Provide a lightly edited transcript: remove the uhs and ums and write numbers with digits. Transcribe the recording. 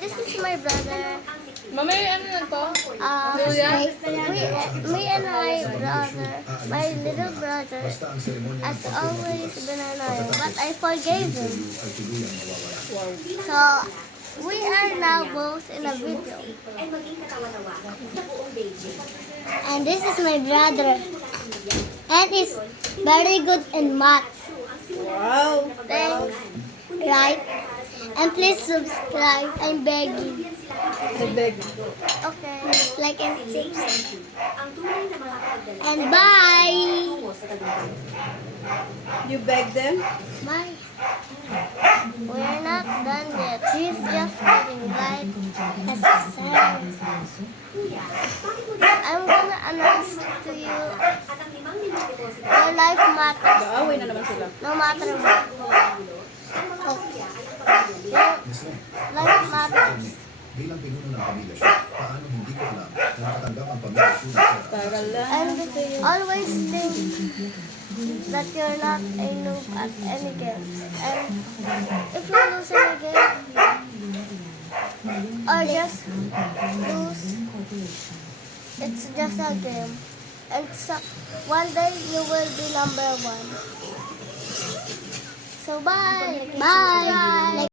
this is my brother. Mamay, ano na to? Me and my brother, my little brother, has always been annoying, but I forgave him. So, we are now both in a video. And this is my brother. And he's very good in math. Wow. Thanks. Right? And please subscribe. I'm begging. I beg. Okay. Like and subscribe. And bye. You beg them? Bye. We're not done yet. He's just getting light necessary. I'm gonna announce to you your life matters. Baaway na naman sila. No matter what. Okay. Your life matters. Bilang pinuno ng pamilya siya, paano hindi ko alam na nakatanggap ang pamilya siya ng pera. Tagal lang. And always think that you're not a noob at any game. And if you lose in a game, or just lose, it's just a game. And so, one day you will be number one. So bye. Bye.